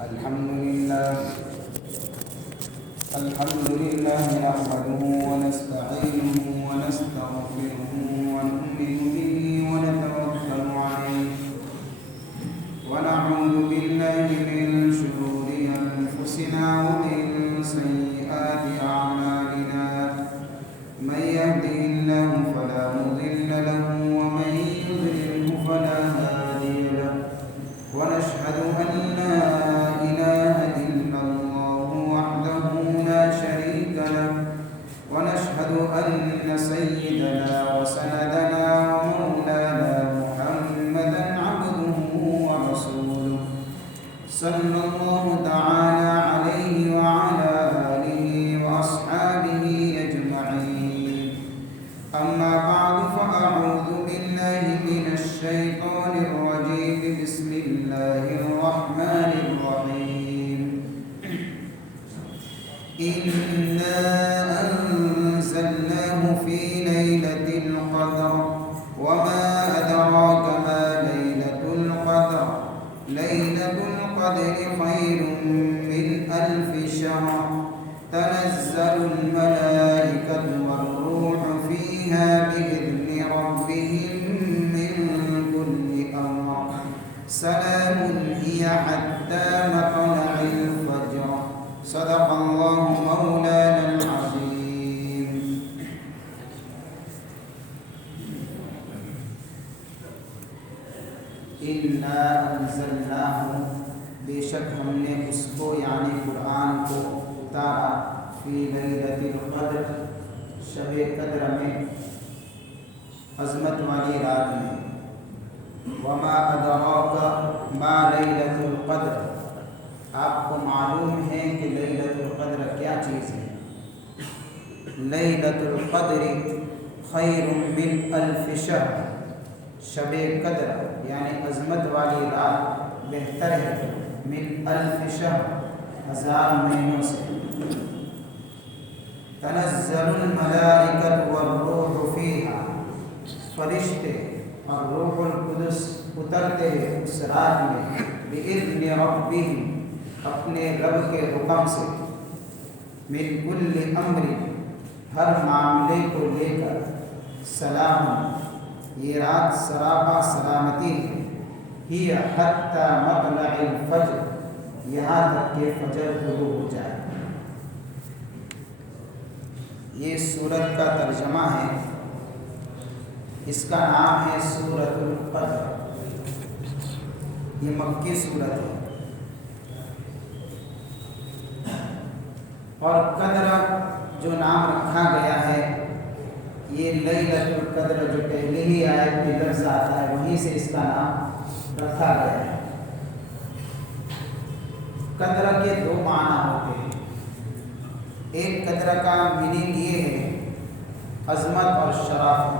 الحمد لله نحمده ونستعينه ونستغفره ونؤمن به ونتوكل عليه ونعوذ بالله من شرور أنفسنا ومن سيئات أعمالنا من يهده الله فلا مضل له ومن يضلله فلا هادي له ونشهد أن لا إله إلا الله وحده لا شريك له ونشهد أن سيدنا وسندنا ومولانا محمدا عبده ورسوله صلى الله تعالى عليه وعلى آله وأصحابه أجمعين أما بعد فأعوذ بالله من الشيطان الرجيم بسم الله الرحمن الرحيم إنا أنزلناه في ليلة القدر وما أدراك ما ليلة القدر ليلة القدر خير من ألف شهر تنزل الملائكة والروح فيها بإذن ربهم من كل أمر سلام هي حتى مطلع الفجر صدق الله مولانا العظيم. إنا أنزلناه بے شک ہم نے اس کو یعنی قرآن کو اتارا فی لیلۃ القدر شب قدر میں عظمت والی رات میں وما ادراک ما لیلۃ القدر آپ کو معلوم ہے کہ لیلۃ القدر کیا چیز ہے. لیلۃ القدر خیر من الف شہر شب قدر یعنی عظمت والی رات بہتر ہے من الف شہر 1000 مہینوں سے. تنزل الملائکۃ والروح فیہا فرشتے اور روح القدس اترتے ہیں اس رات میں بإذن ربہم اپنے رب کے حکم سے من کل امر ہر معاملے کو لے کر سلام یہ رات سراپا سلامتی ہے ہی حتی مطلع الفجر یہاں تک کہ فجر طلوع ہو جائے. یہ سورت کا ترجمہ ہے. اس کا نام ہے سورۃ القدر. یہ مکی سورت ہے اور قدر جو نام رکھا گیا ہے یہ لیلۃ القدر جو پہلے ہی آیت میں لفظ آتا ہے وہیں سے اس کا نام رکھا گیا ہے. قدر کے 2 معنی ہوتے ہیں. ایک قدر کا میننگ یہ ہے عظمت اور شرافت.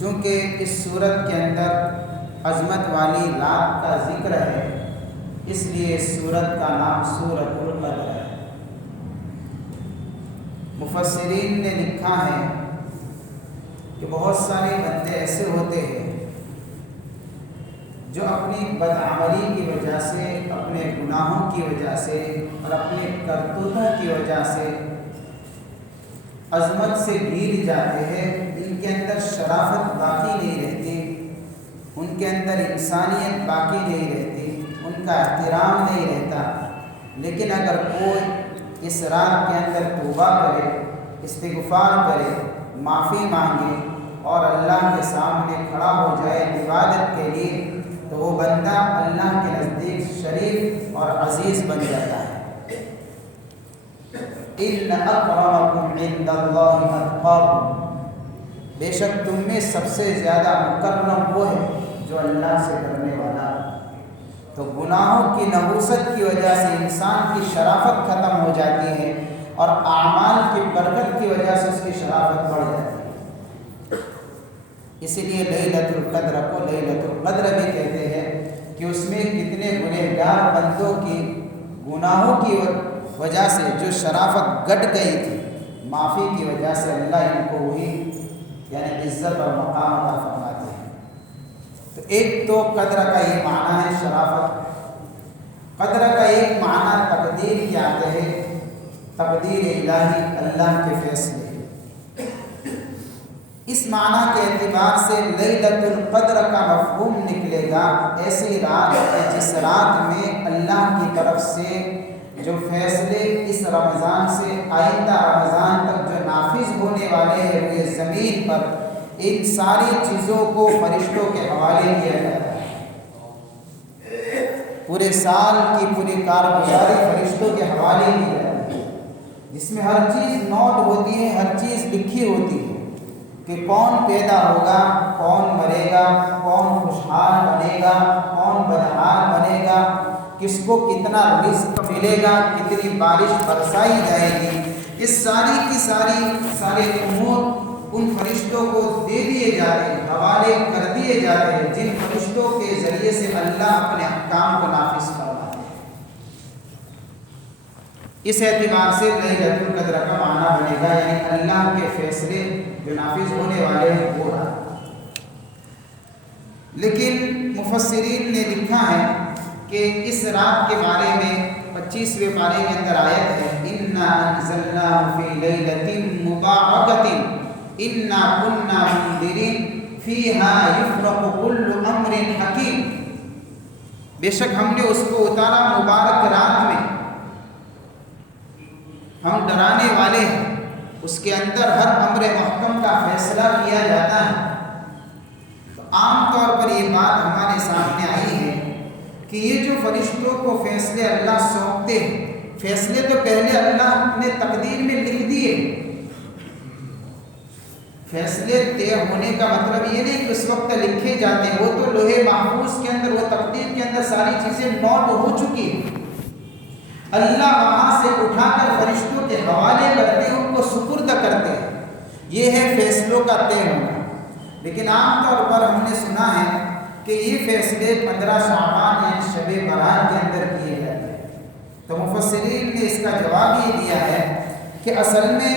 چونکہ اس صورت کے اندر عظمت والی رات کا ذکر ہے اس لیے اس صورت کا نام سورۃ القدر ہے. مفسرین نے لکھا ہے کہ بہت سارے بندے ایسے ہوتے ہیں جو اپنی بدعملی کی وجہ سے اپنے گناہوں کی وجہ سے اور اپنے کرتوتوں کی وجہ سے عظمت سے گر جاتے ہیں. ان کے اندر شرافت باقی نہیں رہتی, ان کے اندر انسانیت باقی نہیں رہتی, ان کا احترام نہیں رہتا. لیکن اگر کوئی اس رات کے اندر توبہ کرے, استغفار کرے, معافی مانگے اور اللہ کے سامنے کھڑا ہو جائے عبادت کے لیے تو وہ بندہ اللہ کے نزدیک شریف اور عزیز بن جاتا ہے. إِنَّ أَكْرَمَكُمْ عِنْدَ اللَّهِ أَتْقَاكُمْ بے شک تم میں سب سے زیادہ مکرم وہ ہے جو اللہ سے ڈرنے والا. تو گناہوں کی نحوست کی وجہ سے انسان کی شرافت ختم ہو جاتی ہے اور اعمال کی برکت کی وجہ سے اس کی شرافت بڑھ جاتی ہے. اسی لیے لیلۃ القدر کو لیلۃ القدر بھی کہتے ہیں کہ اس میں کتنے گنہگار بندوں کی گناہوں کی وجہ سے جو شرافت گٹ گئی تھی معافی کی وجہ سے اللہ ان کو وہی یعنی عزت اور مقام عطا فرماتے ہیں. تو ایک تو قدر کا یہ معنی ہے شرافت, قدر کا ایک معنی تقدیر کیا ہے، تقدیر الہی، اللہ کے فیصلے۔ اس معنی کے اعتبار سے لیلۃ القدر کا مفہوم نکلے گا ایسی رات ہے جس رات میں اللہ کی طرف سے جو فیصلے اس رمضان سے آئندہ رمضان تک جو نافذ ہونے والے ہیں وہ یہ زمین پر ان ساری چیزوں کو فرشتوں کے حوالے کیا جاتا ہے۔ پورے سال کی پوری کارگزاری فرشتوں کے حوالے کی جاتی ہے، جس میں ہر چیز نوٹ ہوتی ہے، ہر چیز لکھی ہوتی ہے کہ کون پیدا ہوگا، کون مرے گا، کون خوشحال بنے گا، کون بدحال بنے گا، کس کو کتنا رزق ملے گا، کتنی بارش برسائی جائے گی۔ اس ساری کی سارے امور ان فرشتوں کو دے دیے جاتے ہیں، حوالے کر دیے جاتے ہیں، جن فرشتوں کے ذریعے سے اللہ اپنے احکام کو نافذ کرواتے ہیں۔ اس اعتبار سے لیلۃ القدر کا معنی بنے گا یعنی اللہ کے فیصلے جو نافذ ہونے والے ہیں وہ رات۔ لیکن مفسرین نے لکھا ہے کہ اس رات کے بارے میں 25ویں پارے کے اندر آیت ہے اِنَّا أَنزَلْنَاهُ فِي لَيْلَةٍ مُبَارَكَةٍ اِنَّا كُنَّا مُنذِرِينَ فِيهَا يُفْرَقُ كُلُّ أَمْرٍ حَكِيمٍ، بے شک ہم نے اس کو اتارا مبارک رات میں، ہم ڈرانے والے ہیں، اس کے اندر ہر امر محکم کا فیصلہ کیا جاتا ہے۔ تو عام طور پر یہ بات ہمارے سامنے آئی ہے کہ یہ جو فرشتوں کو فیصلے اللہ سونپتے ہیں، فیصلے تو پہلے اللہ نے تقدیر میں لکھ دیے۔ فیصلے طے ہونے کا مطلب یہ نہیں کہ اس وقت لکھے جاتے ہیں، وہ تو لوح محفوظ کے اندر، وہ تقدیر کے اندر ساری چیزیں نوٹ ہو چکی ہیں۔ اللہ وہاں سے اٹھا کر فرشتوں کے حوالے کرتے ہیں، ان کو سپرد کرتے ہیں، یہ ہے فیصلوں کا طے ہونا۔ لیکن عام طور پر ہم نے سنا ہے کہ یہ فیصلے 15 شعبان یعنی شب برات کے اندر کیے جاتے ہیں۔ تو مفسرین نے اس کا جواب یہ دیا ہے کہ اصل میں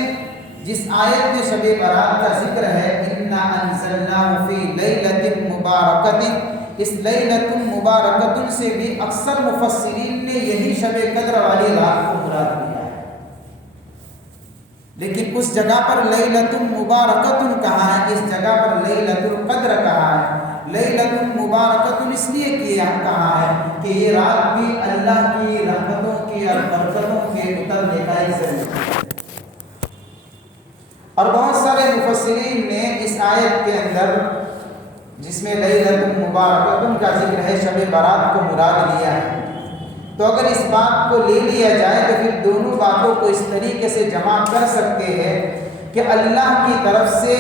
جس آیت میں شب برات کا ذکر ہے اِنَّا أَنزَلْنَاهُ فِي لَيْلَةٍ مُبَارَكَةٍ، اس لیلۃ مبارکۃ سے بھی اکثر مفسرین نے یہی شب قدر والی رات کو مراد لیا ہے۔ لیکن اس جگہ پر لیلۃ مبارکۃ کہا ہے، اس جگہ پر لیلۃ القدر کہا ہے۔ لیلۃ مبارکۃ اس لیے کہا ہے کہ یہ رات بھی اللہ کی رحمتوں کی اور برکتوں کے اترنے کا ایک ذریعہ ہے۔ اور بہت سارے مفسرین نے اس آیت کے اندر جس میں لیلۃ مبارکۃ کا ذکر ہے شب برات کو مراد لیا ہے۔ تو اگر اس بات کو لے لیا جائے تو پھر دونوں باتوں کو اس طریقے سے جمع کر سکتے ہیں کہ اللہ کی طرف سے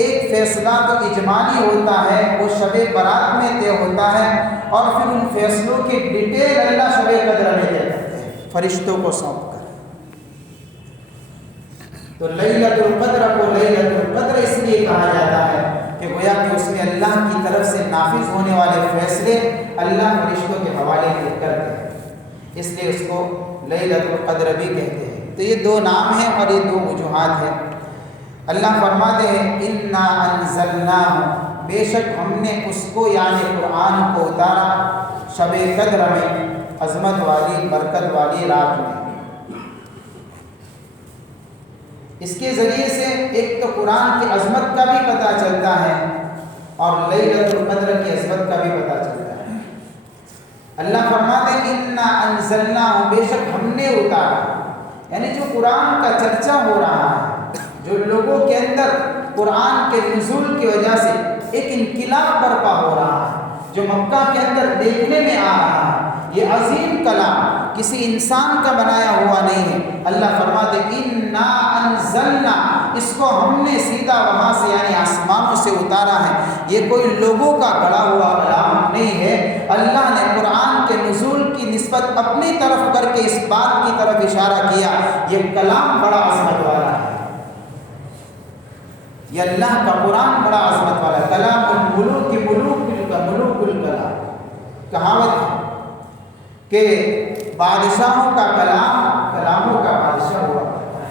ایک فیصلہ تو اجمالی ہوتا ہے، وہ شب برات میں طے ہوتا ہے، اور پھر ان فیصلوں کی ڈیٹیل اللہ شب قدر میں طے کرتے ہیں فرشتوں کو سونپ کر۔ تو لیلۃ القدر کو لیلۃ القدر اس لیے کہا جاتا ہے کہ گویا کہ اس میں اللہ کی طرف سے نافذ ہونے والے فیصلے اللہ فرشتوں کے حوالے کرتے ہیں، اس لیے اس کو لیلۃ القدر بھی کہتے ہیں۔ تو یہ دو نام ہیں اور یہ دو وجوہات ہیں۔ اللہ فرماتے ہیں اِنَّا أَنزَلْنَاهُ، بے شک ہم نے اس کو یعنی قرآن کو اتارا شب قدر میں، عظمت والی برکت والی رات میں۔ اس کے ذریعے سے ایک تو قرآن کی عظمت کا بھی پتہ چلتا ہے اور لیلۃ القدر کی عظمت کا بھی پتہ چلتا ہے۔ اللہ فرماتے ہیں اِنَّا أَنزَلْنَاهُ، بے شک ہم نے اتارا، یعنی جو قرآن کا چرچا ہو رہا ہے، جو لوگوں کے اندر قرآن کے نزول کی وجہ سے ایک انقلاب برپا ہو رہا ہے، جو مکہ کے اندر دیکھنے میں آ رہا ہے، یہ عظیم کلام کسی انسان کا بنایا ہوا نہیں ہے۔ اللہ فرماتے اِنَّا أَنزَلْنَا، اس کو ہم نے سیدھا وہاں سے یعنی آسمانوں سے اتارا ہے، یہ کوئی لوگوں کا گڑا ہوا کلام نہیں ہے۔ اللہ نے قرآن کے نزول کی نسبت اپنی طرف کر کے اس بات کی طرف اشارہ کیا یہ کلام بڑا عظمت والا ہے، یہ اللہ کا قرآن بڑا عظمت والا ہے۔ کلام الملوک ملوک الکلام، کہاوت ہے کہ بادشاہوں کا کلام کلاموں کا بادشاہ ہوا کرتا ہے،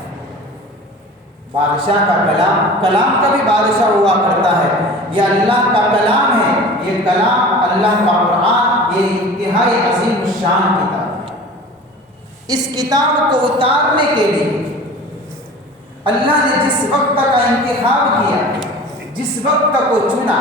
بادشاہ کا کلام کلام کا بھی بادشاہ ہوا کرتا ہے۔ یہ اللہ کا کلام ہے، یہ کلام اللہ کا قرآن یہ انتہائی عظیم الشان کتاب ہے۔ اس کتاب کو اتارنے کے لیے اللہ نے جس وقت کا انتخاب کیا، جس وقت کو چنا،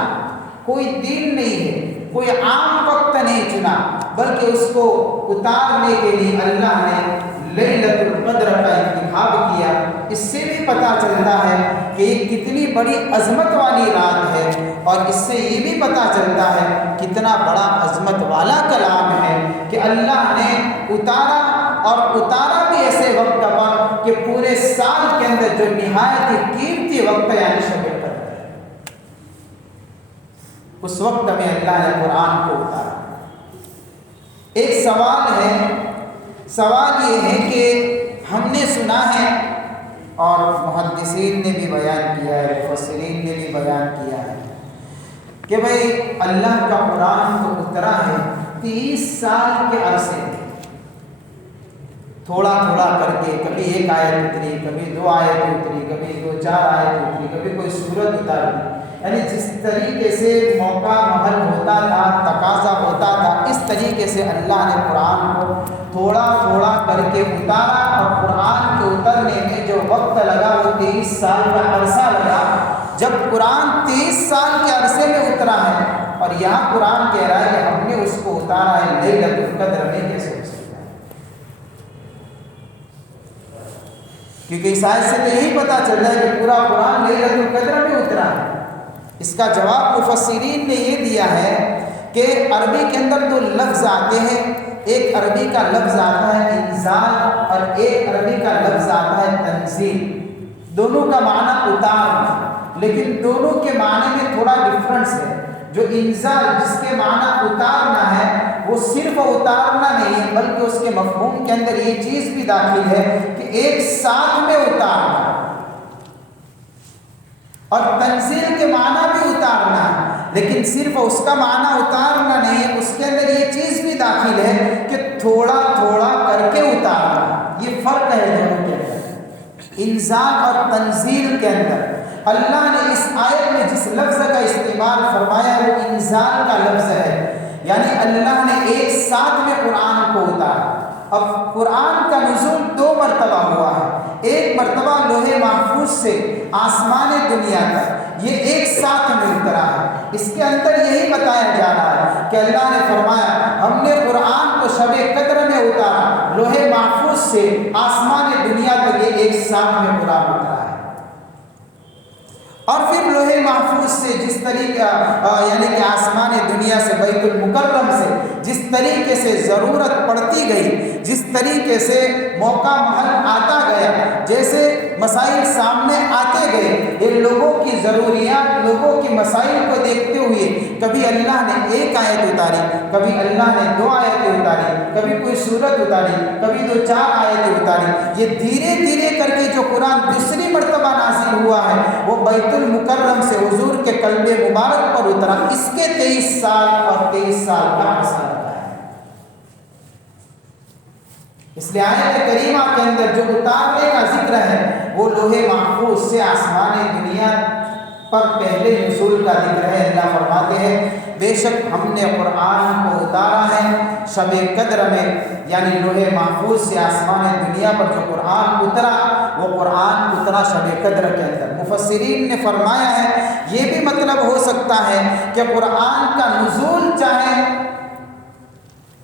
کوئی دن نہیں ہے، کوئی عام وقت نہیں چنا، بلکہ اس کو اتارنے کے لیے اللہ نے لیلۃ القدر کا انتخاب کیا۔ اس سے بھی پتہ چلتا ہے کہ یہ کتنی بڑی عظمت والی رات ہے، اور اس سے یہ بھی پتہ چلتا ہے کتنا بڑا عظمت والا کلام ہے کہ اللہ نے اتارا، اور اتارا بھی ایسے وقت پر کہ پورے سال کے اندر جو نہایت ہی قیمتی وقت یعنی شب قدر ہے، اس وقت میں اللہ نے قرآن کو اتارا۔ ایک سوال ہے، سوال یہ ہے کہ ہم نے سنا ہے اور محدثین نے بھی بیان کیا ہے، مفسرین نے بھی بیان کیا ہے کہ بھئی اللہ کا قرآن تو اترا ہے 30 سال کے عرصے میں، تھوڑا تھوڑا کر کے، کبھی ایک آیت اتری، کبھی 2 آیت اتری، کبھی 2-4 آیت اتری، کبھی کوئی سورت اتاری، یعنی جس طریقے سے موقع محل ہوتا تھا، تقاضا ہوتا تھا، اس طریقے سے اللہ نے قرآن کو تھوڑا تھوڑا کر کے اتارا، اور قرآن کے اترنے میں جو وقت لگا وہ 23 سال کا عرصہ لگا۔ جب قرآن 23 سال کے عرصے میں اترا ہے، اور یہاں قرآن کہہ رہا ہے کہ ہم نے اس کو اتارا ہے لیلۃ القدر میں، کیسے ہو سکتا ہے؟ کیونکہ اس آیت سے تو یہی پتہ چل رہا ہے کہ پورا قرآن لیلۃ القدر میں اترا ہے۔ اس کا جواب مفسرین نے یہ دیا ہے کہ عربی کے اندر 2 لفظ آتے ہیں، ایک عربی کا لفظ آتا ہے انزال، اور ایک عربی کا لفظ آتا ہے تنزیل۔ دونوں کا معنی اتارنا، لیکن دونوں کے معنی میں تھوڑا ڈفرنس ہے۔ جو انزال جس کے معنی اتارنا ہے، وہ صرف اتارنا نہیں ہے، بلکہ اس کے مفہوم کے اندر یہ چیز بھی داخل ہے کہ ایک ساتھ میں اتارنا، اور تنزیل کے معنی بھی اتارنا ہے، لیکن صرف اس کا معنی اتارنا نہیں ہے، اس کے اندر یہ چیز بھی داخل ہے کہ تھوڑا تھوڑا کر کے اتارنا۔ یہ فرق ہے دونوں کے اندر، انزال اور تنزیل کے اندر۔ اللہ نے اس آیت میں جس لفظ کا استعمال فرمایا وہ انزال کا لفظ ہے، یعنی اللہ نے ایک ساتھ میں قرآن کو اتارا۔ اب قرآن کا نزول 2 مرتبہ ہوا ہے، ایک مرتبہ لوح محفوظ سے آسمان دنیا تک، یہ ایک ساتھ میں اترا ہے۔ اس کے اندر یہی بتایا جا رہا ہے کہ اللہ نے فرمایا ہم نے قرآن کو شب قدر میں اتارا، لوح محفوظ سے آسمان دنیا تک یہ ایک ساتھ میں قرآن اترا ہے۔ اور پھر لوح محفوظ سے جس طریقہ یعنی کہ آسمان دنیا سے بیت المکرم سے جس طریقے سے ضرورت پڑتی گئی، جس طریقے سے موقع محل آتا گیا، جیسے مسائل سامنے آتے گئے، یہ لوگوں کی ضروریات، لوگوں کی مسائل کو دیکھتے ہوئے کبھی اللہ نے ایک آیت اتاری، کبھی اللہ نے 2 آیتیں اتاری، کبھی کوئی سورت اتاری، کبھی 2-4 آیتیں اتاری۔ یہ دھیرے دھیرے کر کے جو قرآن دوسری مرتبہ نازل ہوا ہے وہ بیت المکرم سے حضور کے قلب مبارک پر اترا۔ اس کے 23 سال اور 23 سال کا عرصہ لگا ہے۔ اس لیے آیت کریمہ کے اندر جو اتارنے کا ذکر ہے وہ لوح محفوظ سے آسمان دنیا پر پہلے نزول کا ذکر ہے۔ اللہ فرماتے ہیں بے شک ہم نے قرآن کو اتارا ہے شب قدر میں، یعنی لوح محفوظ سے آسمان دنیا پر جو قرآن اترا وہ قرآن اترا شب قدر کے اندر۔ مفسرین نے فرمایا ہے یہ بھی مطلب ہو سکتا ہے کہ قرآن کا نزول چاہے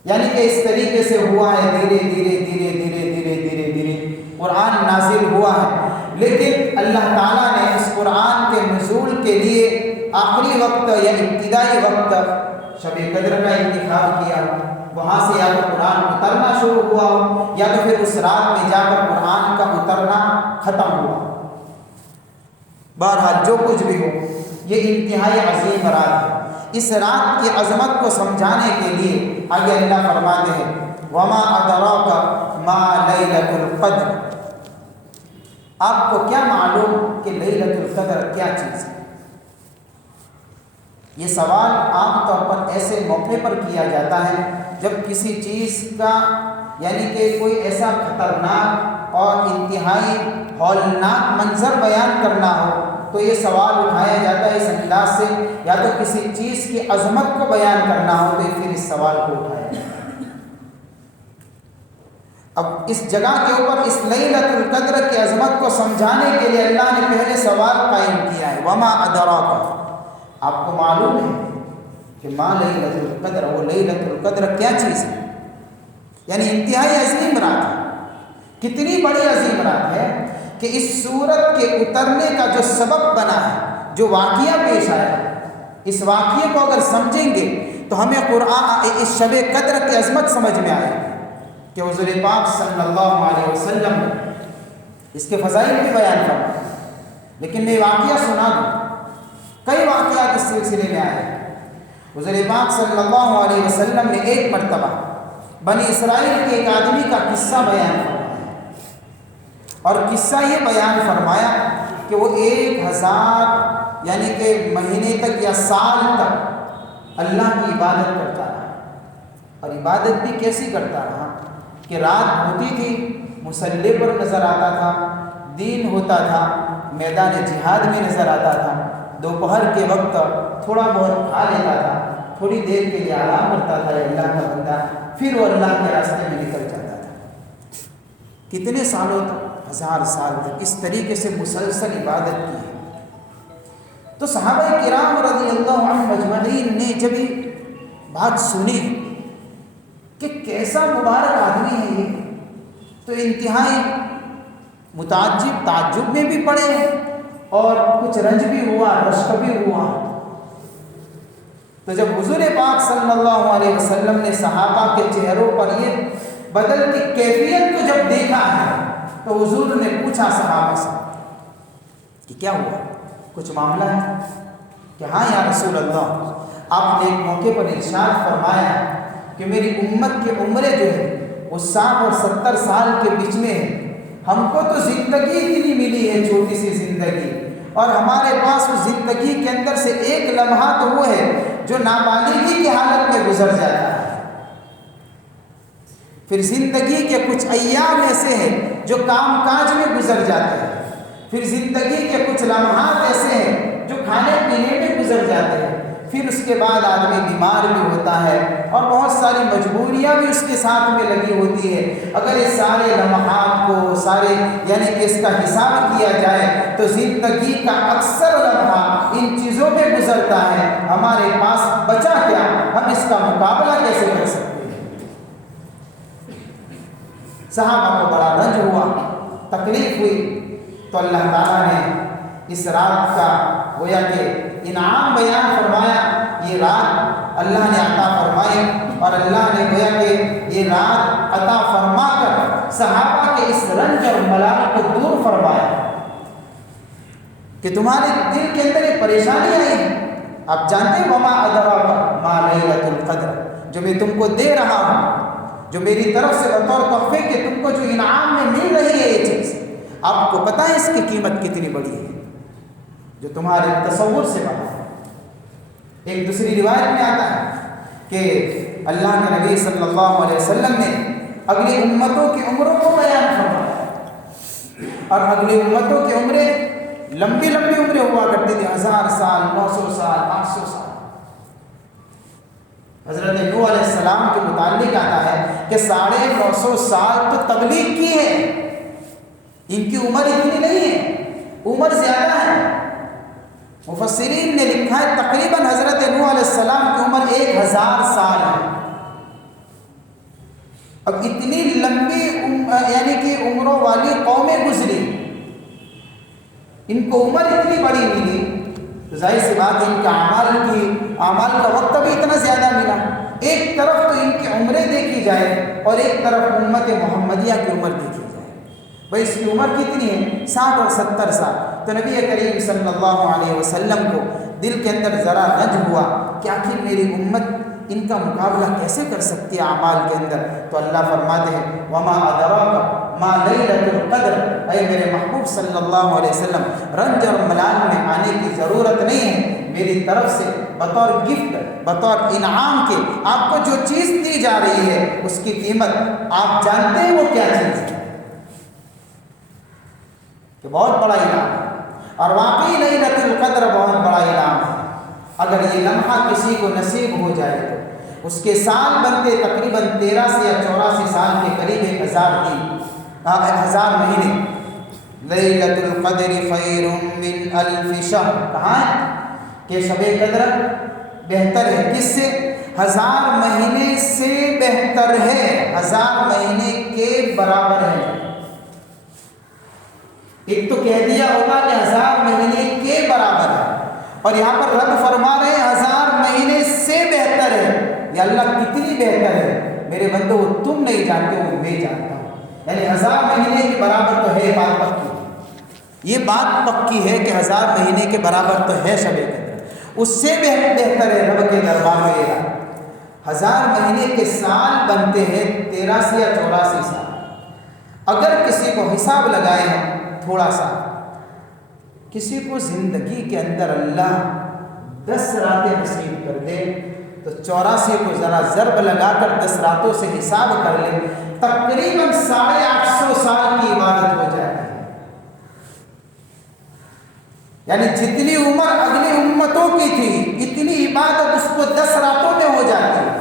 یعنی کہ اس طریقے سے ہوا ہے، دھیرے دھیرے دھیرے دھیرے دھیرے دھیرے دھیرے قرآن نازل ہوا ہے، لیکن اللہ تعالیٰ نے اس قرآن کے نزول کے لیے آخری وقت یا ابتدائی وقت شب قدر کا انتخاب کیا۔ وہاں سے یا تو قرآن اترنا شروع ہوا ہو یا تو پھر اس رات میں جا کر قرآن کا اترنا ختم ہوا۔ بہرحال جو کچھ بھی ہو یہ انتہائی عظیم رات ہے۔ اس رات کی عظمت کو سمجھانے کے لیے آگے اللہ فرماتے ہیں وما ادراک ما لیلۃ القدر، آپ کو کیا معلوم کہ لیلۃ القدر کیا چیز ہے؟ یہ سوال عام طور پر ایسے موقع پر کیا جاتا ہے جب کسی چیز کا یعنی کہ کوئی ایسا خطرناک اور انتہائی ہولناک منظر بیان کرنا ہو تو یہ سوال اٹھایا جاتا ہے اس انداز سے، یا تو کسی چیز کی عظمت کو بیان کرنا ہو تو پھر اس سوال کو اٹھایا جاتا ہے۔ اب اس جگہ کے اوپر اس لیلۃ القدر کی عظمت کو سمجھانے کے لیے اللہ نے پہلے سوال قائم کیا ہے، وما ادراک، آپ کو معلوم ہے کہ ما لیلۃ القدر، وہ لیلۃ القدر کیا چیز ہے؟ یعنی انتہائی عظیم رات ہے۔ کتنی بڑی عظیم رات ہے کہ اس سورت کے اترنے کا جو سبب بنا ہے، جو واقعہ پیش آیا، اس واقعے کو اگر سمجھیں گے تو ہمیں قرآن اس شب قدر کی عظمت سمجھ میں آئے کہ حضور پاک صلی اللہ علیہ وسلم اس کے فضائل بھی بیان کرتے ہیں۔ لیکن میں واقعہ سنا دوں، کئی واقعات اس سلسلے میں آئے۔ حضور پاک صلی اللہ علیہ وسلم نے ایک مرتبہ بنی اسرائیل کے ایک آدمی کا قصہ بیان فرمایا، اور قصہ یہ بیان فرمایا کہ وہ 1000 یعنی کہ مہینے تک یا سال تک اللہ کی عبادت کرتا رہا، اور عبادت بھی کیسی کرتا رہا کہ رات ہوتی تھی مصلی پر نظر آتا تھا، دین ہوتا تھا میدان جہاد میں نظر آتا تھا، دوپہر کے وقت تھوڑا بہت کھا لیتا تھا، تھوڑی دیر کے لیے آرام کرتا تھا اللہ کا بندہ، پھر وہ اللہ کے راستے میں نکل جاتا تھا۔ کتنے سالوں تک؟ 1000 سال تک اس طریقے سے مسلسل عبادت کی ہے۔ تو صحابہ کرام رضی اللہ عنہم اجمعین نے جب یہ بات سنی کہ کیسا مبارک آدمی ہے یہ، تو انتہائی تعجب میں بھی پڑے اور کچھ رنج بھی ہوا، رشک بھی ہوا۔ تو جب حضور پاک صلی اللہ علیہ وسلم نے صحابہ کے چہروں پر یہ بدلتی کیفیت کو جب دیکھا ہے تو حضور نے پوچھا صحابہ سے کہ کیا ہوا، کچھ معاملہ ہے؟ کہ ہاں یا رسول اللہ، آپ نے ایک موقع پر ارشاد فرمایا کہ میری امت کے عمریں جو ہے وہ 60 اور 70 سال کے بیچ میں ہے۔ ہم کو تو زندگی اتنی ملی ہے، چھوٹی سی زندگی، اور ہمارے پاس اس زندگی کے اندر سے ایک لمحہ تو وہ ہے جو نابالغی کی حالت میں گزر جاتا ہے، پھر زندگی کے کچھ ایام ایسے ہیں جو کام کاج میں گزر جاتے ہیں، پھر زندگی کے کچھ لمحات ایسے ہیں جو کھانے پینے میں گزر جاتے ہیں، پھر اس کے بعد آدمی بیمار بھی ہوتا ہے اور بہت ساری مجبوریاں بھی اس کے ساتھ میں لگی ہوتی ہے۔ اگر اس سارے لمحات کو یعنی کہ اس کا حساب کیا جائے تو زندگی کا اکثر لمحہ ان چیزوں میں گزرتا ہے، ہمارے پاس بچا کیا؟ ہم اس کا مقابلہ کیسے کر سکتے ہیں؟ صحابہ کو بڑا رنج ہوا، تکلیف ہوئی، تو اللہ تعالیٰ نے اس رات کا گویا کہ انعام بیان فرمایا۔ یہ رات اللہ نے عطا فرمائی، اور اللہ نے گویا کہ یہ رات عطا فرما کر صحابہ کے اس رنج اور ملال کو دور فرمایا کہ تمہارے دل کے اندر ایک پریشانی آئی ہے، آپ جانتے ہیں وما ادراک ما لیلۃ القدر، جو میں تم کو دے رہا ہوں، جو میری طرف سے بطور تحفے کے تم کو جو انعام میں مل رہی ہے، یہ چیز آپ کو پتہ ہے اس کی قیمت کتنی بڑی ہے جو تمہارے تصور سے بڑا ہے۔ ایک دوسری روایت میں آتا ہے کہ اللہ کے نبی صلی اللہ علیہ وسلم نے اگلی امتوں کی عمروں کو بیان فرمایا، اور اگلی امتوں کی عمریں لمبی لمبی عمریں ہوا کرتی تھی، 1000 سال، 900 سال، 800 سال۔ حضرت نوح علیہ السلام کے متعلق آتا ہے کہ 950 سال تو تبلیغ کی ہے، ان کی عمر اتنی نہیں ہے، عمر زیادہ ہے۔ مفسرین نے لکھا ہے تقریباً حضرت نوح علیہ السلام کی عمر 1000 سال ہے۔ اب اتنی لمبی یعنی کہ عمروں والی قومیں گزری، ان کو عمر اتنی بڑی ملی، تو ظاہر سی بات ہے ان کے اعمال کا وقت بھی اتنا زیادہ ملا۔ ایک طرف تو ان کی عمریں دیکھی جائے اور ایک طرف امت محمدیہ کی عمر دیکھی جائے، بھائی اس کی عمر کتنی ہے؟ 60 اور 70 سال۔ تو نبی کریم صلی اللہ علیہ وسلم کو دل کے اندر ذرا رنج ہوا کہ آخر میری امت ان کا مقابلہ کیسے کر سکتی ہے اعمال کے اندر؟ تو اللہ فرماتے ہیں وما ادراک ما لیلۃ القدر، اے میرے محبوب صلی اللہ علیہ وسلم، رنج اور ملال میں آنے کی ضرورت نہیں ہے، میری طرف سے بطور گفٹ، بطور انعام کے آپ کو جو چیز دی جا رہی ہے اس کی قیمت آپ جانتے ہیں وہ کیا چیز ہے، کہ بہت بڑا انعام ہے۔ اور واقعی لیلۃ القدر بہت بڑا انعام ہے۔ اگر یہ لمحہ کسی کو نصیب ہو جائے تو اس کے سال بنتے تقریباً 13 سے یا 84 سال کے قریب 1000 مہینے۔ لیلۃ القدر خیر من الف شہر، کہاں ہے کہ شب قدر بہتر ہے کس سے؟ 1000 مہینے سے بہتر ہے، 1000 مہینے کے برابر ہے۔ ایک تو کہہ دیا ہوگا کہ 1000 مہینے کے برابر ہے، اور یہاں پر رب فرما رہے ہیں 1000 مہینے سے بہتر ہے۔ یا اللہ کتنی بہتر ہے میرے بندو، تم نہیں جانتے وہ میں جانتا ہوں۔ یعنی 1000 مہینے کے برابر تو ہے، بات پکی، یہ بات پکی ہے کہ 1000 مہینے کے برابر تو ہے شب قدر، اس سے بہتر ہے رب کے دربار میں۔ 1000 مہینے کے سال بنتے ہیں 13 سے یا 84 سال۔ اگر کسی کو حساب لگائے ہیں تھوڑا سا، کسی کو زندگی کے اندر اللہ 10 راتیں نصیب کر دے تو 84 کو ذرا ضرب لگا کر 10 راتوں سے حساب کر لے، تقریباً 850 سال کی عبادت ہو جائے گی۔ یعنی جتنی عمر اگلی امتوں کی تھی اتنی عبادت اس کو 10 راتوں میں ہو جاتی ہے۔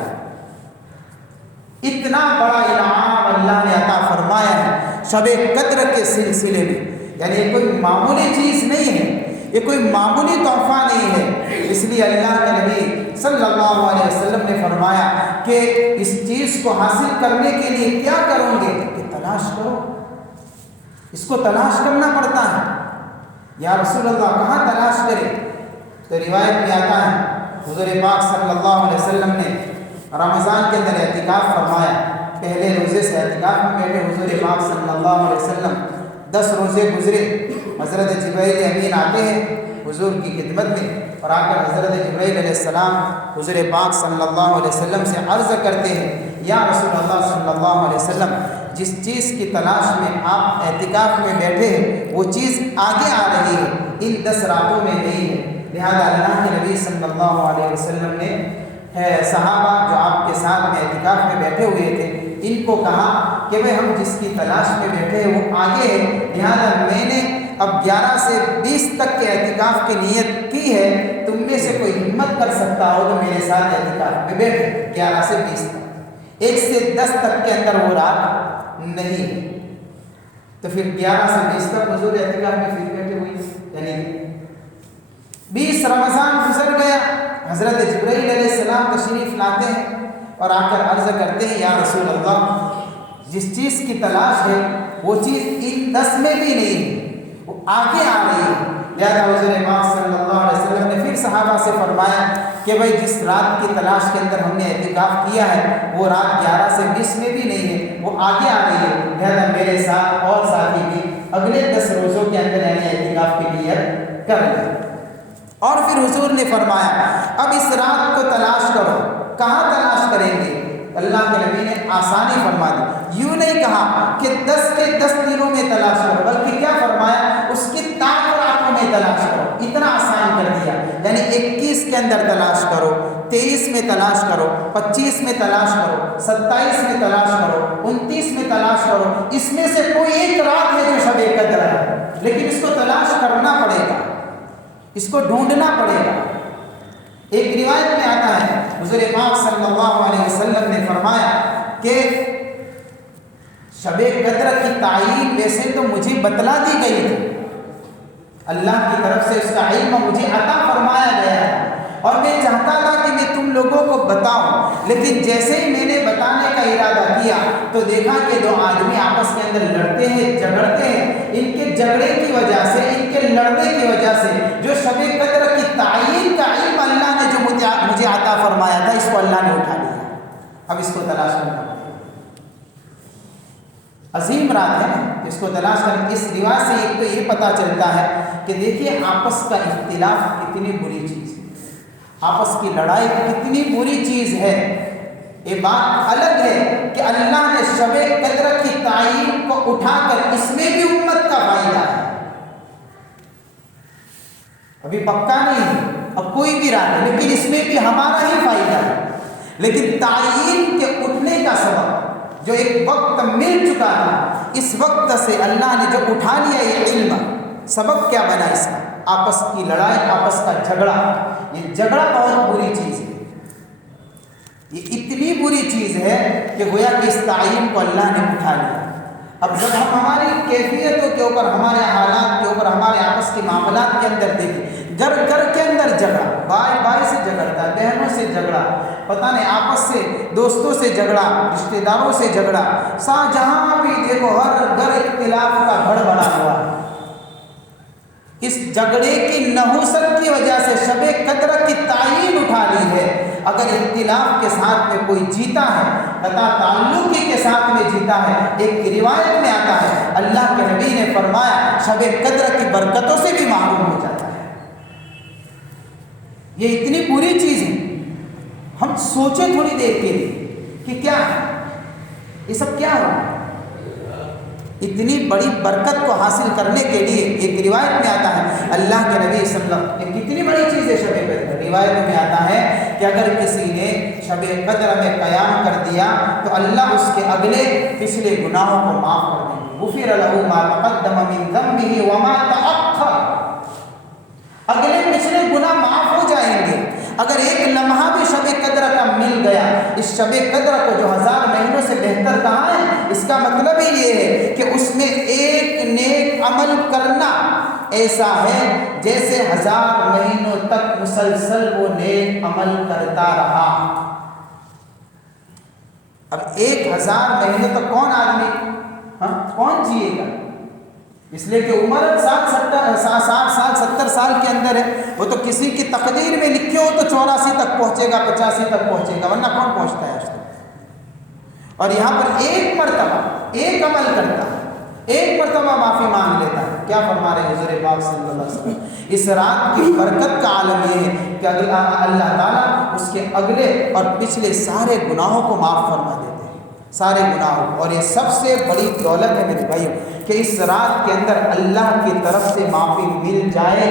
اتنا بڑا انعام اللہ نے عطا فرمایا ہے شب قدر کے سلسلے میں۔ یعنی یہ کوئی معمولی چیز نہیں ہے، یہ کوئی معمولی تحفہ نہیں ہے۔ اس لیے اللہ کے نبی صلی اللہ علیہ وسلم نے فرمایا کہ اس چیز کو حاصل کرنے کے لیے کیا کروں گے کہ تلاش کرو، اس کو تلاش کرنا پڑتا ہے۔ یا رسول اللہ کہاں تلاش کرے؟ تو روایت میں آتا ہے حضور پاک صلی اللہ علیہ وسلم نے رمضان کے اندر اعتکاف فرمایا، پہلے روزے سے اعتکاف میں بیٹھے حضور پاک صلی اللہ علیہ وسلم، 10 روزے گزرے، حضرت جبرائیل امین آتے ہیں حضور کی خدمت میں، اور آ کر حضرت جبرائیل علیہ السلام حضور پاک صلی اللہ علیہ وسلم سے عرض کرتے ہیں یا رسول اللہ صلی اللہ علیہ وسلم، جس چیز کی تلاش میں آپ اعتکاف میں بیٹھے ہیں وہ چیز آگے آ رہی ہے، ان 10 راتوں میں نہیں ہے۔ لہذا اللہ کے نبی صلی اللہ علیہ وسلم نے صحابہ جو آپ کے ساتھ میں اعتکاف میں بیٹھے ہوئے تھے ان کو کہا کہ بھئی ہم جس کی تلاش میں بیٹھے ہیں وہ آگے ہے، لہذا میں نے اب 11 سے 20 تک کے اعتکاف کی نیت کی ہے، تم میں سے کوئی ہمت کر سکتا ہو تو میرے ساتھ اعتکاف میں بیٹھے 11 سے 20 تک، 1 سے 10 تک کے اندر وہ رات نہیں ہے۔ تو پھر 11 سے 20 تک حضور اعتکاف میں پھر بیٹھے ہوئے، یعنی 20 رمضان گزر گیا، حضرت جبرائیل علیہ السلام تشریف لاتے ہیں اور آ کر عرض کرتے ہیں یا رسول اللہ جس چیز کی تلاش ہے وہ چیز ان 10 میں بھی نہیں ہے، وہ آگے آ رہی ہے۔ لہذا حضور پاک صلی اللہ علیہ وسلم نے پھر صحابہ سے فرمایا کہ بھائی جس رات کی تلاش کے اندر ہم نے اعتکاف کیا ہے وہ رات 11 سے 20 میں بھی نہیں ہے، وہ آگے آ رہی ہے، لہذا میرے ساتھ اور ساتھی بھی اگلے 10 روزوں کے اندر یعنی اعتکاف کی نیت کر لیں۔ اور پھر حضور نے فرمایا اب اس رات کو تلاش کرو، کہاں تلاش کریں گے؟ اللہ کے نبی نے آسانی فرما دی، یوں نہیں کہا کہ 10 کے 10 دنوں میں تلاش کرو، بلکہ کیا فرمایا اس کی تاک راتوں میں تلاش کرو، اتنا آسان کر دیا۔ یعنی 21 کے اندر تلاش کرو، 23 میں تلاش کرو، 25 میں تلاش کرو، 27 میں تلاش کرو، 29 میں تلاش کرو، اس میں سے کوئی ایک رات ہے جو شب قدر ہے، لیکن اس کو تلاش کرنا پڑے گا، اس کو ڈھونڈنا پڑے گا۔ ایک روایت میں آتا ہے حضور پاک صلی اللہ علیہ وسلم نے فرمایا کہ شب قدر کی تعین ویسے تو مجھے بتلا دی گئی تھی، اللہ کی طرف سے اس کا علم مجھے عطا فرمایا گیا ہے اور میں چاہتا تھا کہ میں تم لوگوں کو بتاؤں، لیکن جیسے ہی میں نے بتانے کا ارادہ کیا تو دیکھا کہ 2 آدمی آپس کے اندر لڑتے ہیں، جھگڑتے ہیں، ان کے جھگڑے کی وجہ سے، ان کے لڑنے کی وجہ سے جو شب قدر کی تعین کا علم اللہ نے جو مجھے عطا فرمایا تھا اس کو اللہ نے اٹھا لیا، اب اس کو تلاش کرنا پڑے گا۔ عظیم رات ہے اس کو تلاش کریں۔ اس روایت سے ایک تو یہ پتہ چلتا ہے کہ دیکھیے آپس کا اختلاف کتنی بری چیز ہے، آپس کی لڑائی کتنی بری چیز ہے۔ یہ بات الگ ہے کہ اللہ نے شب قدر کی تعین کو اٹھا کر اس میں بھی امت کا فائدہ ہے، ابھی پکا نہیں ہے اب کوئی بھی رات ہے، لیکن اس میں بھی ہمارا ہی فائدہ ہے۔ لیکن تعین کے اٹھنے کا سبب جو ایک وقت مل چکا تھا، اس وقت سے اللہ نے جو اٹھا لیا یہ علم، سبب کیا بنا اس کا؟ آپس کی لڑائی، آپس کا جھگڑا۔ یہ جھگڑا بہت بری چیز ہے، یہ اتنی بری چیز ہے کہ گویا کہ اس تعین کو اللہ نے اٹھا لیا۔ اب جب ہم ہماری کیفیتوں کے اوپر، ہمارے حالات کے اوپر، ہمارے آپس کے معاملات کے اندر دیکھیں، گھر گھر کے اندر جھگڑا، بھائی بھائی سے جھگڑتا ہے، بہنوں سے جھگڑا، پتہ نہیں آپس سے، دوستوں سے جھگڑا، رشتہ داروں سے جھگڑا، جہاں بھی دیکھو ہر گھر اختلاف کا گھر بنا ہوا ہے۔ اس جھگڑے کی نحوست کی وجہ سے شب قدر کی تعین اٹھا لی ہے۔ اگر اختلاف کے ساتھ میں کوئی جیتا ہے، قطع تعلقی کے ساتھ میں جیتا ہے، ایک روایت میں آتا ہے اللہ کے نبی نے فرمایا شب قدر کی برکتوں سے بھی محروم ہو جاتا ہے۔ یہ اتنی بری چیز ہے، ہم سوچیں تھوڑی دیر کے لیے کہ کیا ہے یہ سب، کیا ہو اتنی بڑی برکت کو حاصل کرنے کے لیے۔ ایک روایت میں آتا ہے اللہ کے نبی صلی اللہ علیہ وسلم، کتنی بڑی چیز ہے شب قدر، روایت میں آتا ہے کہ اگر کسی نے شب قدر میں قیام کر دیا تو اللہ اس کے اگلے پچھلے گناہوں کو معاف کر دیں گے۔ غفر له ما تقدم من ذنبه وما تأخر، اگلے پچھلے گناہ معاف ہو جائیں گے۔ اگر ایک لمحہ بھی شب قدر کا مل گیا، اس شب قدر کو جو 1000 مہینوں سے بہتر کہا ہے، اس کا مطلب ہی یہ ہے کہ اس میں ایک نیک عمل کرنا ایسا ہے جیسے 1000 مہینوں تک مسلسل وہ نیک عمل کرتا رہا۔ اب 1000 مہینوں تک کون آدمی کون جیے گا؟ اس لیے کہ عمر 60 سال 70 سال کے اندر ہے، وہ تو کسی کی تقدیر میں لکھے ہو تو 84 تک پہنچے گا، 85 تک پہنچے گا، ورنہ کون پہنچتا ہے اس تک؟ اور یہاں پر ایک مرتبہ ایک عمل کرتا ہے، ایک مرتبہ معافی مانگ لیتا ہے۔ کیا فرما رہے حضور پاک صلی اللہ علیہ وسلم؟ اس رات کی برکت کا عالم یہ ہے کہ اللہ تعالیٰ اس کے اگلے اور پچھلے سارے گناہوں کو معاف فرما دیتے ہیں، سارے گناہوں۔ اور یہ سب سے بڑی دولت ہے میرے بھائیوں کہ اس رات کے اندر اللہ کی طرف سے معافی مل جائے،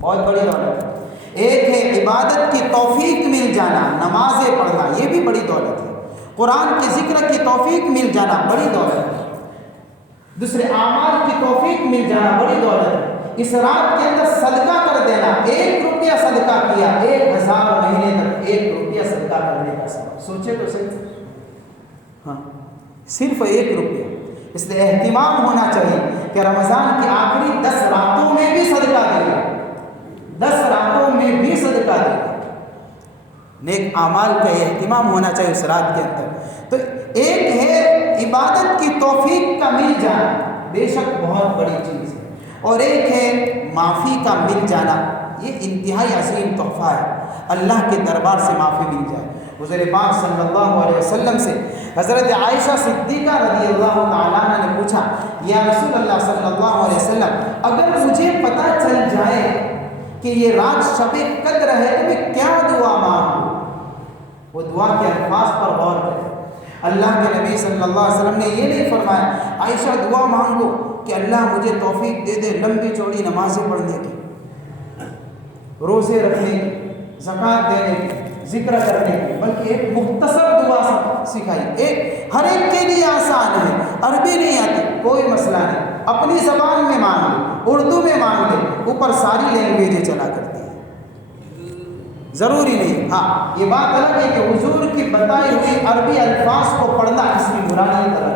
بہت بڑی دولت ہے۔ ایک ہے عبادت کی توفیق مل جانا، نمازیں پڑھنا، یہ بھی بڑی دولت ہے۔ قرآن کے ذکر کی توفیق مل جانا بڑی دولت ہے۔ دوسرے اعمال کی توفیق مل جانا بڑی دولت ہے۔ اس رات کے اندر صدقہ کر دینا، 1 روپیہ صدقہ کیا، 1000 مہینے تک 1 روپیہ صدقہ کرنے کا سبب، سوچے تو صحیح، ہاں صرف 1 روپیہ۔ اس لیے اہتمام ہونا چاہیے کہ رمضان کی آخری 10 راتوں میں بھی صدقہ دے، 10 راتوں میں بھی صدقہ دے، نیک اعمال کا اہتمام ہونا چاہیے اس رات کے اندر۔ تو ایک ہے عبادت کی توفیق کا مل جانا، بے شک بہت بڑی چیز ہے، اور ایک ہے معافی کا مل جانا، یہ انتہائی عظیم تحفہ ہے، اللہ کے دربار سے معافی مل جائے۔ حضور پاک صلی اللہ علیہ وسلم سے حضرت عائشہ صدیقہ رضی اللہ تعالیٰ عنہ نے پوچھا، یا رسول اللہ صلی اللہ علیہ وسلم، اگر مجھے پتہ چل جائے کہ یہ رات شب قدر ہے تو میں کیا دعا مانگوں؟ وہ دعا کے الفاظ پر غور کریں۔ اللہ کے نبی صلی اللہ علیہ وسلم نے یہ نہیں فرمایا عائشہ دعا مانگو کہ اللہ مجھے توفیق دے دے لمبی چوڑی نمازیں پڑھنے کی، روزے رکھنے کی، زکوٰۃ دینے کی، ذکر کرنے کی، بلکہ ایک مختصر دعا سکھائی۔ ہر ایک کے لیے آسان ہے، عربی نہیں آتی کوئی مسئلہ نہیں، اپنی زبان میں مانگ لے، اردو میں مانگ لے، اوپر ساری لینگویجیں چلا کرتی ہیں، ضروری نہیں۔ ہاں یہ بات الگ ہے کہ حضور کی بتائی ہوئی عربی الفاظ کو پڑھنا اس کی برانی طرح،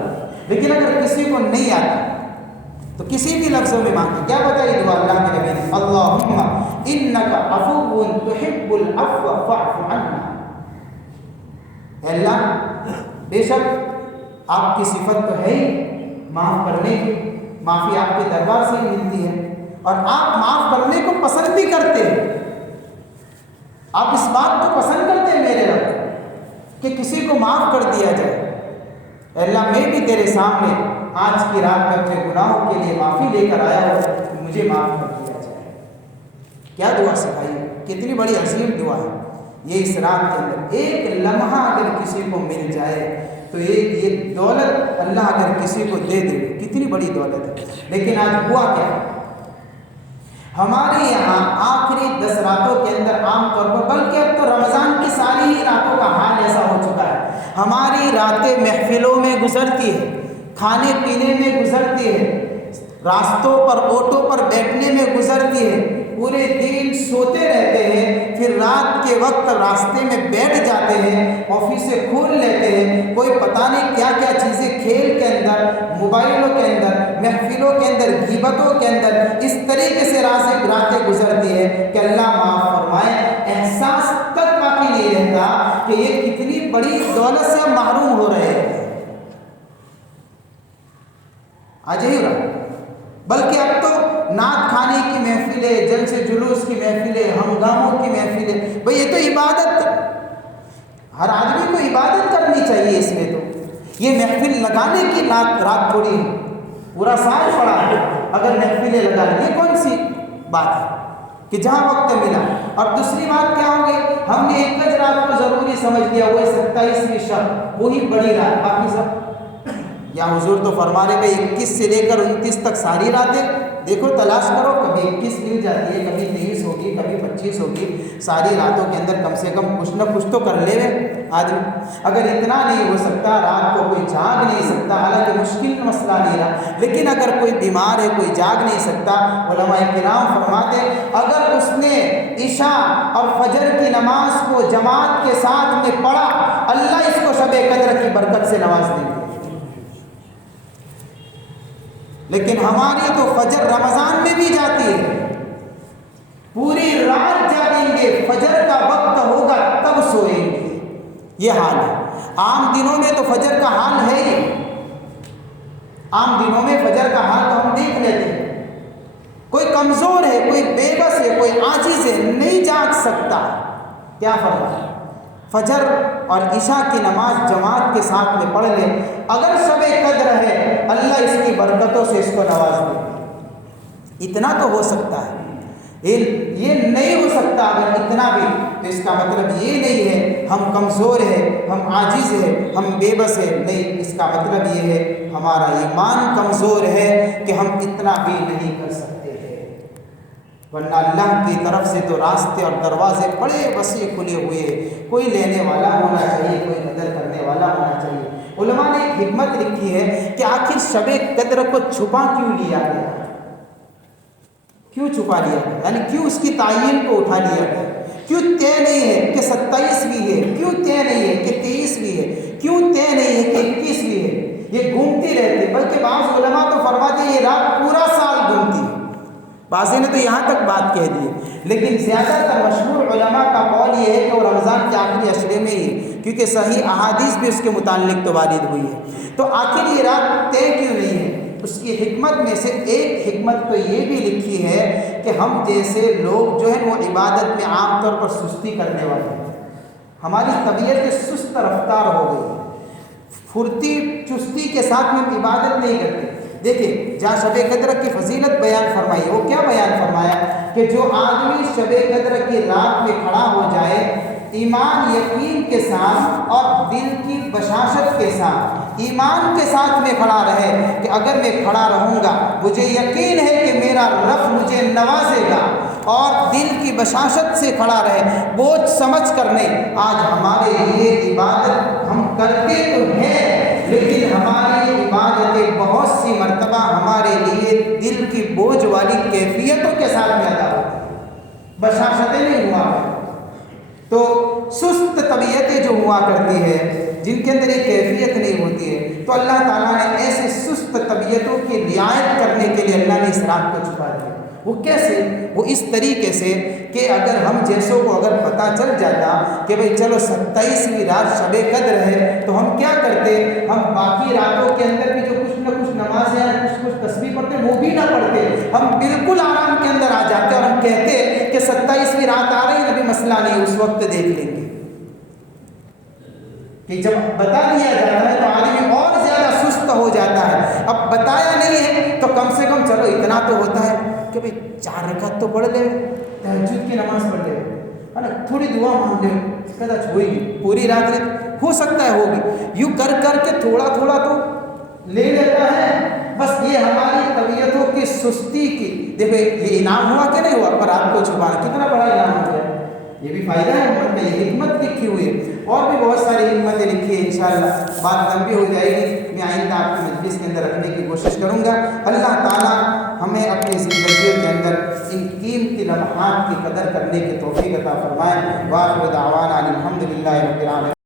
لیکن اگر کسی کو نہیں آتا تو کسی بھی لفظوں میں مانگے۔ کیا بتائی دعا اللہ کے نبی نے؟ اللہم انک عفو تحب العفو فاعف عنا، اے اللہ بے شک آپ کی صفت تو ہے ہی معاف کرنے کی، معافی آپ کے دربار سے ہی ملتی ہے، اور آپ معاف کرنے کو پسند بھی کرتے ہیں، آپ اس بات کو پسند کرتے ہیں میرے رب کہ کسی کو معاف کر دیا جائے۔ اے اللہ میں بھی تیرے سامنے آج کی رات میں اپنے گناہوں کے لیے معافی لے کر آیا ہوں کہ مجھے معاف کر دیا جائے۔ کیا دعا سکھائی ہے، کتنی بڑی عظیم دعا ہے یہ اس رات کے اندر۔ ایک لمحہ اگر کسی کو مل جائے تو یہ دولت اللہ اگر کسی کو دے دے کتنی بڑی دولت ہے۔ لیکن آج ہوا کیا، ہمارے یہاں آخری 10 راتوں کے اندر عام طور پر، بلکہ اب تو رمضان کی ساری ہی راتوں کا حال ایسا ہو چکا ہے، ہماری راتیں محفلوں میں گزرتی ہے، کھانے پینے میں گزرتی ہے، راستوں پر آٹو پر بیٹھنے میں گزرتی ہے، پورے دن سوتے رہتے ہیں، پھر رات کے وقت راستے میں بیٹھ جاتے ہیں، آفسیں کھول لیتے ہیں، کوئی پتہ نہیں کیا کیا چیزیں کھیل کے اندر، موبائلوں کے اندر، محفلوں کے اندر، غیبتوں کے اندر اس طریقے سے راتیں گزرتی ہے کہ اللہ معاف فرمائے، احساس تک باقی نہیں رہتا کہ یہ کتنی بڑی دولت سے ہم محروم ہو رہے ہیں۔ آج ہی رہا، بلکہ اب تو نعت کھانے کی محفلیں، جلسے جلوس کی محفلیں، ہنگاموں کی محفلیں، بھئی یہ تو عبادت، ہر آدمی کو عبادت کرنی چاہیے، اس میں تو یہ محفل لگانے کی رات تھوڑی ہے، پورا سال پڑا ہے اگر محفلیں لگا لیں، یہ کون سی بات ہے کہ جہاں وقت ملا۔ اور دوسری بات کیا ہو گئی، ہم نے ایک ہی رات کو ضروری سمجھ لیا، وہ 27ویں شب، وہی بڑی رات، باقی سب یا حضور تو فرما رہے بھائی 21 سے لے کر 29 تک ساری راتیں دیکھو، تلاش کرو، کبھی 21 مل جاتی ہے، کبھی 23 ہوگی، کبھی 25 ہوگی، ساری راتوں کے اندر کم سے کم کچھ نہ کچھ تو کر لے آدمی۔ اگر اتنا نہیں ہو سکتا، رات کو کوئی جاگ نہیں سکتا، حالانکہ مشکل مسئلہ نہیں رہا، لیکن اگر کوئی بیمار ہے، کوئی جاگ نہیں سکتا، علماء کرام فرماتے اگر اس نے عشاء اور فجر کی نماز کو جماعت کے ساتھ میں پڑھا، اللہ اس کو شب قدر کی برکت سے نواز دیں گے۔ لیکن ہماری تو فجر رمضان میں بھی جاتی ہے، پوری رات جاگیں گے، فجر کا وقت ہوگا تب سوئیں گے، یہ حال ہے۔ عام دنوں میں تو فجر کا حال ہے ہی، عام دنوں میں فجر کا حال تو ہم دیکھ لیتے ہیں، کوئی کمزور ہے، کوئی بے بس ہے، کوئی عاجز ہے، نہیں جاگ سکتا، کیا فرمایا فجر اور عشاء کی نماز جماعت کے ساتھ میں پڑھ لے، اگر شب قدر ہے اللہ اس کی برکتوں سے اس کو نواز دے، اتنا تو ہو سکتا ہے۔ یہ نہیں ہو سکتا اگر اتنا بھی، تو اس کا مطلب یہ نہیں ہے ہم کمزور ہیں، ہم عاجز ہیں، ہم بے بس ہیں، نہیں، اس کا مطلب یہ ہے ہمارا ایمان کمزور ہے کہ ہم اتنا بھی نہیں کر سکتے ہیں، ورنہ اللہ کی طرف سے تو راستے اور دروازے بڑے وسیع کھلے ہوئے، کوئی لینے والا ہونا چاہیے، کوئی قدر کرنے والا ہونا چاہیے۔ علماء نے ایک حکمت لکھی ہے کہ آخر شب قدر کو چھپا کیوں لیا گیا، کیوں چھپا لیا گیا، یعنی کیوں اس کی تعین کو اٹھا لیا گیا، کیوں طے نہیں ہے کہ 27ویں ہے، کیوں طے نہیں ہے کہ 23ویں ہے، کیوں طے نہیں ہے کہ 21ویں ہے، یہ گھومتی رہتی ہے، بلکہ بعض علماء تو فرماتے ہیں یہ رات پورا سال گھومتی ہے، بعض نے تو یہاں تک بات کہہ دی ہے، لیکن زیادہ تر مشہور علماء کا قول یہ ہے کہ وہ رمضان کے آخری عشرے میں ہی، کیونکہ صحیح احادیث بھی اس کے متعلق تو وارد ہوئی ہے، تو آخر یہ رات طے کیوں نہیں ہے؟ اس کی حکمت میں سے ایک حکمت تو یہ بھی لکھی ہے کہ ہم جیسے لوگ جو ہیں وہ عبادت میں عام طور پر سستی کرنے والے ہیں، ہماری طبیعت سست رفتار ہو گئی، پھرتی چستی کے ساتھ میں عبادت نہیں کرتے۔ دیکھیں جہاں شب قدر کی فضیلت بیان فرمائی، وہ کیا بیان فرمایا کہ جو آدمی شب قدر کی رات میں کھڑا ہو جائے ایمان یقین کے ساتھ اور دل کی بشاشت کے ساتھ، ایمان کے ساتھ میں کھڑا رہے کہ اگر میں کھڑا رہوں گا مجھے یقین ہے کہ میرا رب مجھے نوازے گا، اور دل کی بشاشت سے کھڑا رہے، بوجھ سمجھ کر نہیں۔ آج ہمارے لیے عبادت ہم کرتے تو ہیں، لیکن ہماری عبادتیں بہت سی مرتبہ ہمارے لیے دل کی بوجھ والی کیفیتوں کے ساتھ میں ادا ہوتی ہیں، بشاشتیں نہیں ہوا ہے، تو سست طبیعتیں جو ہوا کرتی ہے، جن کے اندر یہ کیفیت نہیں ہوتی ہے، تو اللہ تعالیٰ نے ایسے سست طبیعتوں کی رعایت کرنے کے لیے اللہ نے اس رات کو چھپا دیا۔ وہ کیسے؟ وہ اس طریقے سے کہ اگر ہم جیسوں کو اگر پتہ چل جاتا کہ بھئی چلو 27ویں رات شب قدر ہے، تو ہم کیا کرتے، ہم باقی راتوں کے اندر بھی جو کچھ نہ کچھ نمازیں ہیں، کچھ تسبیح پڑھتے وہ بھی نہ پڑھتے، ہم بالکل آرام کے اندر آ جاتے اور ہم کہتے کہ 27ویں رات آ رہی ہے، ابھی مسئلہ نہیں، اس وقت دیکھ لیں گے۔ کہ جب بتا دیا جاتا ہے تو آدمی اور زیادہ سست ہو جاتا ہے، اب بتایا نہیں ہے تو کم سے کم چلو اتنا تو ہوتا ہے کہ بھئی 4 رکعت تو پڑھ لے، تہجد کی نماز پڑھ لے، ہے نا، تھوڑی دعا مانگ لے، کداچ ہوئے گی، پوری رات نہیں ہو سکتا ہے ہوگی، یوں کر کر کے تھوڑا تھوڑا تو لے لیتا ہے، بس یہ ہماری طبیعتوں کی سستی کی۔ دیکھو یہ انعام ہوا کہ نہیں ہوا، پر آپ کو چھپانا کتنا بڑا انعام ہو گیا، یہ بھی فائدہ ہے حکمت میں، یہ حکمت لکھی ہوئی ہے، اور بھی بہت ساری حکمتیں لکھی دیکھیے انشاءاللہ بات لمبی ہو جائے گی، میں آئندہ آپ کی مجلس کے اندر رکھنے کی کوشش کروں گا۔ اللہ تعالیٰ ہمیں اپنی زندگیوں کے اندر ان قیمتی لمحات کی قدر کرنے کی توفیق عطا فرمائے۔ وآخر دعوانا الحمدللہ رب العالمین۔